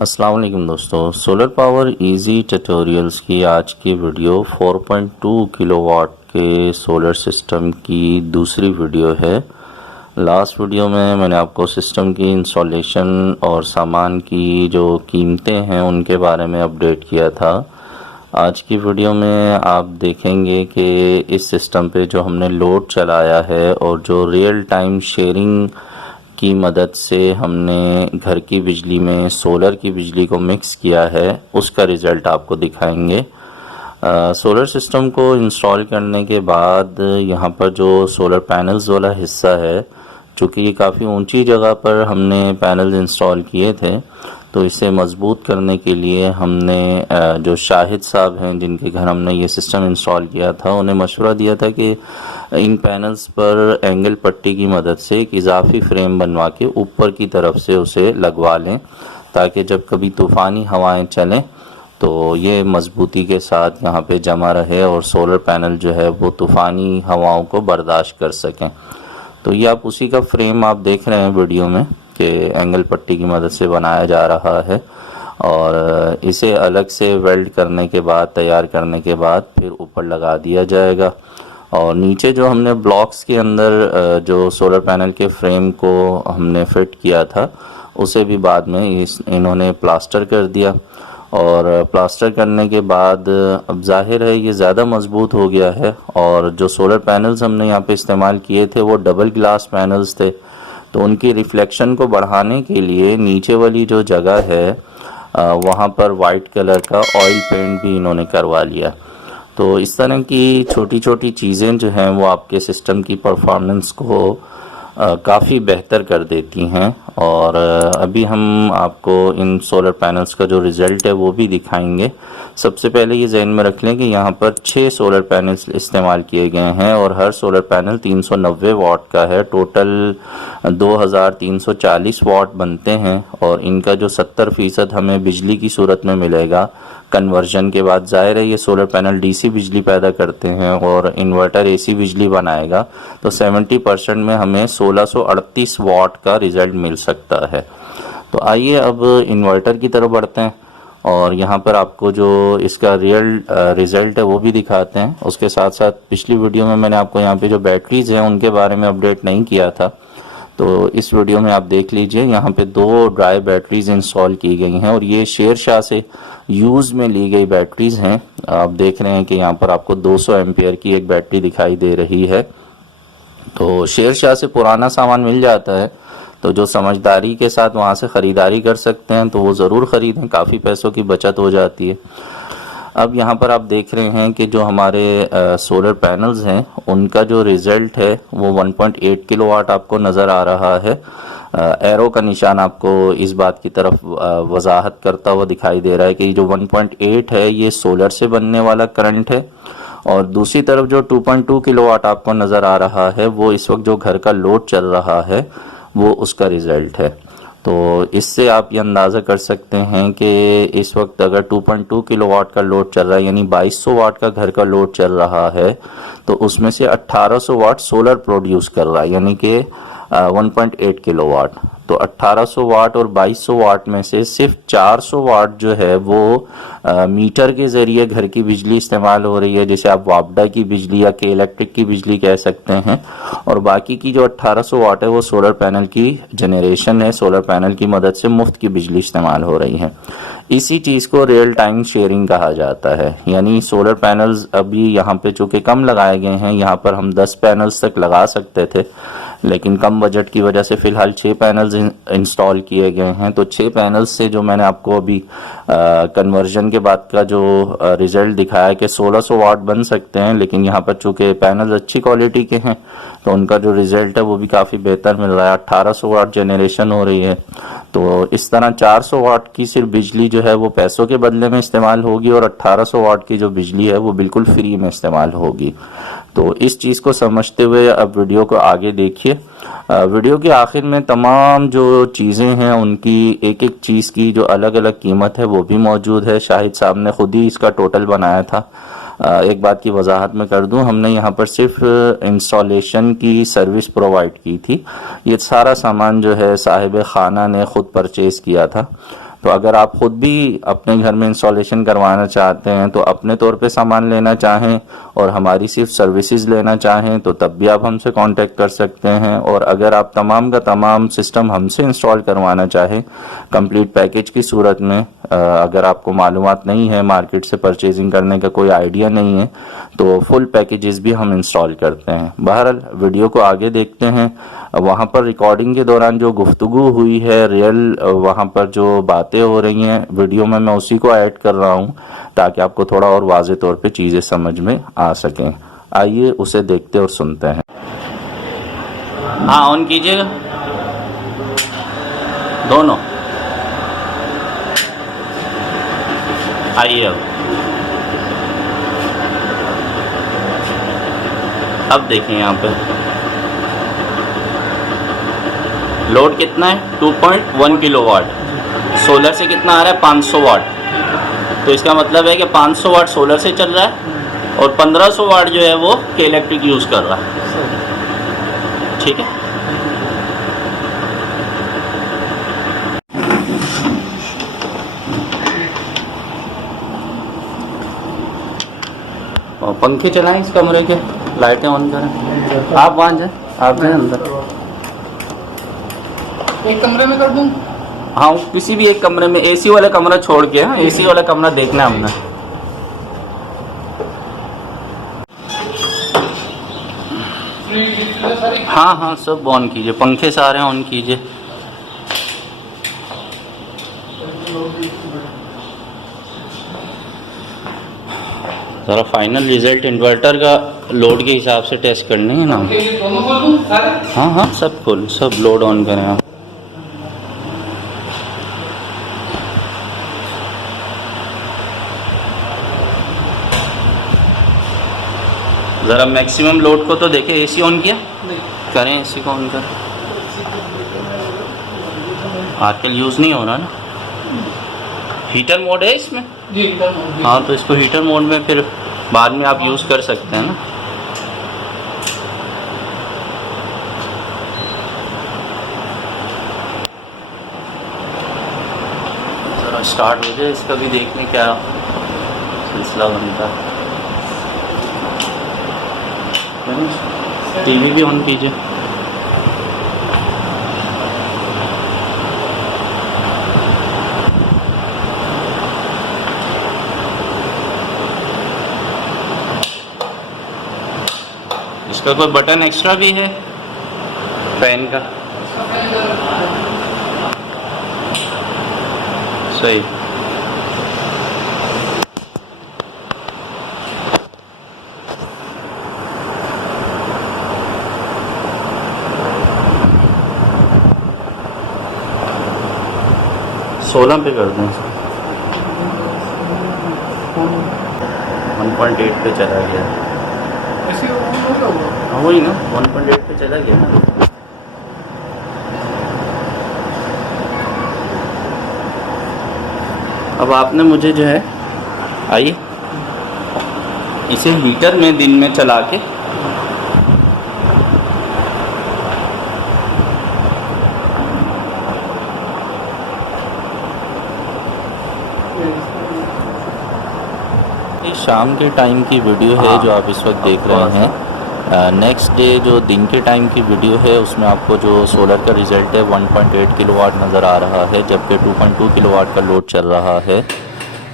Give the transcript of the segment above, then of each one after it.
अस्सलाम वालेकुम दोस्तों, सोलर पावर इजी ट्यूटोरियल्स की आज की वीडियो 4.2 किलोवाट के सोलर सिस्टम की दूसरी वीडियो है। लास्ट वीडियो में मैंने आपको सिस्टम की इंस्टॉलेशन और सामान की जो कीमतें हैं उनके बारे में अपडेट किया था। आज की वीडियो में आप देखेंगे कि इस सिस्टम पे जो हमने लोड चलाया है और जो रियल टाइम शेयरिंग की मदद से हमने घर की बिजली में सोलर की बिजली को मिक्स किया है, उसका रिज़ल्ट आपको दिखाएंगे। सोलर सिस्टम को इंस्टॉल करने के बाद यहाँ पर जो सोलर पैनल्स वाला हिस्सा है, चूँकि ये काफ़ी ऊंची जगह पर हमने पैनल्स इंस्टॉल किए थे, तो इसे मज़बूत करने के लिए हमने जो शाहिद साहब हैं जिनके घर हमने ये सिस्टम इंस्टॉल किया था, उन्हें मशवरा दिया था कि इन पैनल्स पर एंगल पट्टी की मदद से एक इजाफी फ्रेम बनवा के ऊपर की तरफ से उसे लगवा लें, ताकि जब कभी तूफ़ानी हवाएं चलें तो ये मज़बूती के साथ यहाँ पे जमा रहे और सोलर पैनल जो है वो तूफ़ानी हवाओं को बर्दाश्त कर सकें। तो ये आप उसी का फ्रेम आप देख रहे हैं वीडियो में कि एंगल पट्टी की मदद से बनाया जा रहा है, और इसे अलग से वेल्ड करने के बाद, तैयार करने के बाद फिर ऊपर लगा दिया जाएगा। और नीचे जो हमने ब्लॉक्स के अंदर जो सोलर पैनल के फ्रेम को हमने फिट किया था, उसे भी बाद में इन्होंने प्लास्टर कर दिया। और प्लास्टर करने के बाद अब जाहिर है ये ज़्यादा मज़बूत हो गया है। और जो सोलर पैनल्स हमने यहाँ पे इस्तेमाल किए थे वो डबल ग्लास पैनल्स थे, तो उनकी रिफ्लेक्शन को बढ़ाने के लिए नीचे वाली जो जगह है वहाँ पर वाइट कलर का ऑयल पेंट भी इन्होंने करवा लिया। तो इस तरह की छोटी छोटी चीज़ें जो हैं वो आपके सिस्टम की परफॉर्मेंस को काफ़ी बेहतर कर देती हैं। और अभी हम आपको इन सोलर पैनल्स का जो रिज़ल्ट है वो भी दिखाएंगे। सबसे पहले ये जहन में रख लें कि यहाँ पर 6 सोलर पैनल्स इस्तेमाल किए गए हैं और हर सोलर पैनल 390 वाट का है। टोटल 2340 वाट बनते हैं और इनका जो 70% हमें बिजली की सूरत में मिलेगा कन्वर्जन के बाद। ज़ाहिर है ये सोलर पैनल डीसी बिजली पैदा करते हैं और इन्वर्टर एसी बिजली बनाएगा, तो 70% में हमें 1638 वाट का रिज़ल्ट मिल सकता है। तो आइए अब इन्वर्टर की तरफ बढ़ते हैं और यहाँ पर आपको जो इसका रियल रिज़ल्ट है वो भी दिखाते हैं। उसके साथ साथ पिछली वीडियो में मैंने आपको यहाँ पे जो बैटरीज़ हैं उनके बारे में अपडेट नहीं किया था, तो इस वीडियो में आप देख लीजिए। यहाँ पे 2 ड्राई बैटरीज़ इंस्टॉल की गई हैं और ये शेरशाह से यूज़ में ली गई बैटरीज़ हैं। आप देख रहे हैं कि यहाँ पर आपको 200 एम्पियर की एक बैटरी दिखाई दे रही है। तो शेरशाह से पुराना सामान मिल जाता है, तो जो समझदारी के साथ वहाँ से ख़रीदारी कर सकते हैं तो वो ज़रूर ख़रीदें, काफ़ी पैसों की बचत हो जाती है। अब यहाँ पर आप देख रहे हैं कि जो हमारे सोलर पैनल्स हैं उनका जो रिज़ल्ट है वो 1.8 किलोवाट आपको नज़र आ रहा है। एरो का निशान आपको इस बात की तरफ वजाहत करता हुआ दिखाई दे रहा है कि जो 1.8 है ये सोलर से बनने वाला करंट है, और दूसरी तरफ जो 2.2 किलोवाट आपको नज़र आ रहा है वो इस वक्त जो घर का लोड चल रहा है वो उसका रिज़ल्ट है। तो इससे आप ये अंदाज़ा कर सकते हैं कि इस वक्त अगर 2.2 किलोवाट का लोड चल रहा है, यानी 2200 वाट का घर का लोड चल रहा है, तो उसमें से 1800 वाट सोलर प्रोड्यूस कर रहा है, यानी कि 1.8 किलोवाट। तो 1800 वाट और 2200 वाट में से सिर्फ 400 वाट जो है वो मीटर के ज़रिए घर की बिजली इस्तेमाल हो रही है, जैसे आप वापडा की बिजली या के इलेक्ट्रिक की बिजली कह सकते हैं। और बाकी की जो 1800 वाट है वो सोलर पैनल की जनरेशन है, सोलर पैनल की मदद से मुफ्त की बिजली इस्तेमाल हो रही है। इसी चीज़ को रियल टाइम शेयरिंग कहा जाता है। यानी सोलर पैनल्स अभी यहाँ पे चूँकि कम लगाए गए हैं, यहाँ पर हम 10 पैनल्स तक लगा सकते थे, लेकिन कम बजट की वजह से फ़िलहाल 6 पैनल्स इंस्टॉल किए गए हैं। तो 6 पैनल्स से जो मैंने आपको अभी कन्वर्जन के बाद का जो रिज़ल्ट दिखाया कि 1600 वाट बन सकते हैं, लेकिन यहाँ पर चूँकि पैनल्स अच्छी क्वालिटी के हैं तो उनका जो रिज़ल्ट है वो भी काफ़ी बेहतर मिल रहा है। 1800 वाट जनरेशन हो रही है। तो इस तरह 400 वाट की सिर्फ बिजली जो है वो पैसों के बदले में इस्तेमाल होगी और 1800 वाट की जो बिजली है वो बिल्कुल फ्री में इस्तेमाल होगी। तो इस चीज़ को समझते हुए अब वीडियो को आगे देखिए। वीडियो के आखिर में तमाम जो चीज़ें हैं उनकी एक एक चीज़ की जो अलग अलग कीमत है वो भी मौजूद है। शाहिद साहब ने खुद ही इसका टोटल बनाया था। एक बात की वजाहत मैं कर दूं, हमने यहाँ पर सिर्फ इंस्टॉलेशन की सर्विस प्रोवाइड की थी। ये सारा सामान जो है साहिब खाना ने ख़ुद परचेज़ किया था। तो अगर आप खुद भी अपने घर में इंस्टॉलेशन करवाना चाहते हैं, तो अपने तौर पे सामान लेना चाहें और हमारी सिर्फ सर्विसेज लेना चाहें तो तब भी आप हमसे कांटेक्ट कर सकते हैं। और अगर आप तमाम का तमाम सिस्टम हमसे इंस्टॉल करवाना चाहें कंप्लीट पैकेज की सूरत में, अगर आपको मालूमात नहीं है, मार्केट से परचेजिंग करने का कोई आइडिया नहीं है, तो फुल पैकेजेस भी हम इंस्टॉल करते हैं। बहरहाल वीडियो को आगे देखते हैं। वहाँ पर रिकॉर्डिंग के दौरान जो गुफ्तगू हुई है, रियल वहाँ पर जो बातें हो रही हैं वीडियो में, मैं उसी को ऐड कर रहा हूँ ताकि आपको थोड़ा और वाज़े तौर पे चीज़ें समझ में आ सकें। आइए उसे देखते और सुनते हैं। हाँ, ऑन कीजिएगा दोनों। आइए अब देखें यहाँ पे लोड कितना है, 2.1 किलोवाट। सोलर से कितना आ रहा है, 500 वाट। तो इसका मतलब है कि 500 वाट सोलर से चल रहा है और 1500 वाट जो है वो के इलेक्ट्रिक यूज़ कर रहा है। ठीक है, और पंखे चलाएं इस कमरे के, लाइटें ऑन करें। आप वहाँ जाएं, आप जाएं अंदर। एक कमरे में कर दूं? हाँ, किसी भी एक कमरे में, एसी वाला कमरा छोड़ के। हाँ, एसी वाला कमरा देखना है हमने। हाँ हाँ, सब ऑन कीजिए, पंखे सारे ऑन कीजिए। ज़रा फाइनल रिजल्ट इन्वर्टर का लोड के हिसाब से टेस्ट करने हैं ना। दोनों खोल दूं सारे? हाँ हाँ, सब खोल, सब लोड ऑन करें आप। ज़रा मैक्सिमम लोड को तो देखें। एसी ऑन किया? नहीं। करें एसी को ऑन कर। आजकल यूज़ नहीं हो रहा ना। हीटर मोड है इसमें? जी, हीटर मोड। हाँ, तो इसको हीटर मोड में फिर बाद में आप यूज़ कर सकते हैं ना। ज़रा स्टार्ट हो जाए, इसका भी देखने क्या सिलसिला बनता है। टीवी भी ऑन कीजिए। इसका कोई बटन एक्स्ट्रा भी है फैन का? सही। सोलह पे कर दें। 1.8 पे चला गया। ऐसे हो क्या हुआ? हाँ, वही ना, 1.8 पे चला गया ना। अब आपने मुझे जो है, आइए इसे हीटर में दिन में चला के शाम के टाइम की वीडियो है जो आप इस वक्त देख रहे हैं। नेक्स्ट डे जो दिन के टाइम की वीडियो है उसमें आपको जो सोलर का रिज़ल्ट है 1.8 किलोवाट नज़र आ रहा है, जबकि 2.2 किलोवाट का लोड चल रहा है।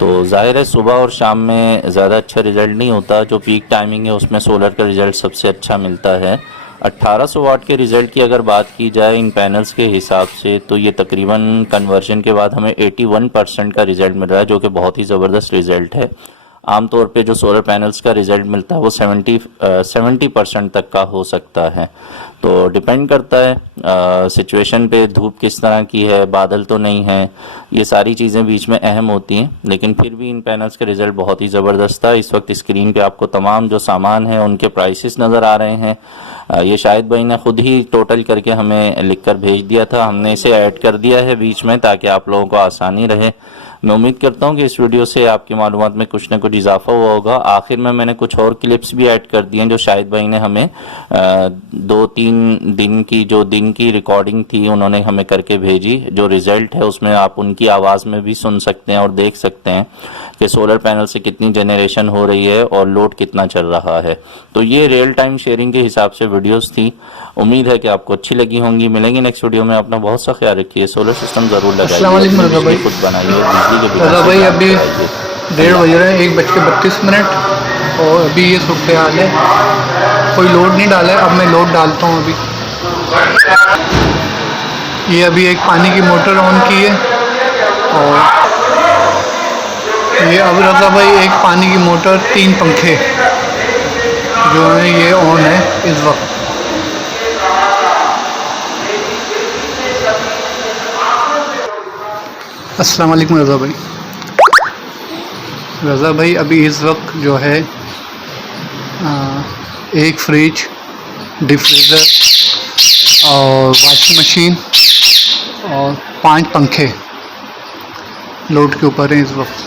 तो ज़ाहिर है सुबह और शाम में ज़्यादा अच्छा रिज़ल्ट नहीं होता। जो पीक टाइमिंग है उसमें सोलर का रिज़ल्ट सबसे अच्छा मिलता है। 1800 वाट के रिज़ल्ट की अगर बात की जाए इन पैनल्स के हिसाब से, तो ये तकरीबन कन्वर्जन के बाद हमें 81% का रिज़ल्ट मिल रहा है, जो कि बहुत ही ज़बरदस्त रिज़ल्ट है। आमतौर पे जो सोलर पैनल्स का रिज़ल्ट मिलता है वो 70% तक का हो सकता है। तो डिपेंड करता है सिचुएशन पे, धूप किस तरह की है, बादल तो नहीं है, ये सारी चीज़ें बीच में अहम होती हैं। लेकिन फिर भी इन पैनल्स का रिज़ल्ट बहुत ही ज़बरदस्त था। इस वक्त स्क्रीन पे आपको तमाम जो सामान है उनके प्राइसेस नज़र आ रहे हैं। ये शाहिद भाई ने खुद ही टोटल करके हमें लिख कर भेज दिया था, हमने इसे ऐड कर दिया है बीच में ताकि आप लोगों को आसानी रहे। मैं उम्मीद करता हूँ कि इस वीडियो से आपकी मालूमात में कुछ न कुछ इजाफा हुआ होगा। आखिर में मैंने कुछ और क्लिप्स भी ऐड कर दिए हैं जो शाहिद भाई ने हमें 2-3 दिन की जो दिन की रिकॉर्डिंग थी उन्होंने हमें करके भेजी। जो रिजल्ट है उसमें आप उनकी आवाज़ में भी सुन सकते हैं और देख सकते हैं कि सोलर पैनल से कितनी जनरेशन हो रही है और लोड कितना चल रहा है। तो ये रियल टाइम शेयरिंग के हिसाब से वीडियोस थी। उम्मीद है कि आपको अच्छी लगी होंगी। मिलेंगे नेक्स्ट वीडियो में। अपना बहुत सा ख्याल रखिए। सोलर सिस्टम जरूर अस्सलाम वालेकुम लगाइए, रज़ा भाई। बिजली खुद बनाइए और बिजली के बिना रज़ा से भाई काम अभी चलाइए। 1:30 बज रहे हैं, 1:32 और अभी ये सूरत हाल है। कोई लोड नहीं डाला है, अब मैं लोड डालता हूँ अभी। ये अभी एक पानी की मोटर ऑन की है और ये अब रज़ा भाई एक पानी की मोटर 3 पंखे जो है ये ऑन है इस वक्त। अस्सलाम वालेकुम रज़ा भाई। रज़ा भाई अभी इस वक्त जो है एक फ्रिज, डीप फ्रीज़र और वॉशिंग मशीन और 5 पंखे लोड के ऊपर हैं इस वक्त।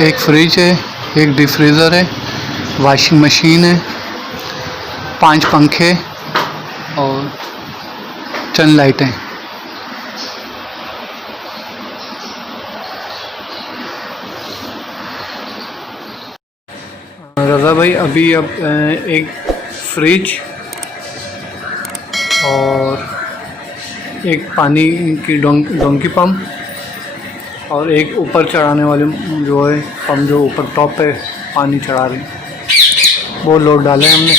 एक फ्रिज है, एक डीप फ्रीज़र है, वॉशिंग मशीन है, 5 पंखे और चंद लाइटें। रज़ा भाई अभी अब एक फ्रिज और एक पानी की डोंकी पंप और एक ऊपर चढ़ाने वाले जो है पंप जो ऊपर टॉप पे पानी चढ़ा रहे हैं वो लोड डाले हैं हमने।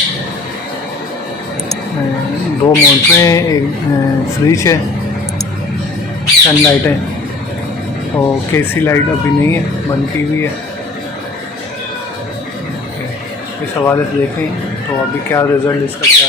2 मोटरें हैं, एक फ्रिज है, चंद लाइटें और केसी लाइट अभी नहीं है, बंद की हुई है। इस हवाले से देखें तो अभी क्या रिज़ल्ट इसका क्या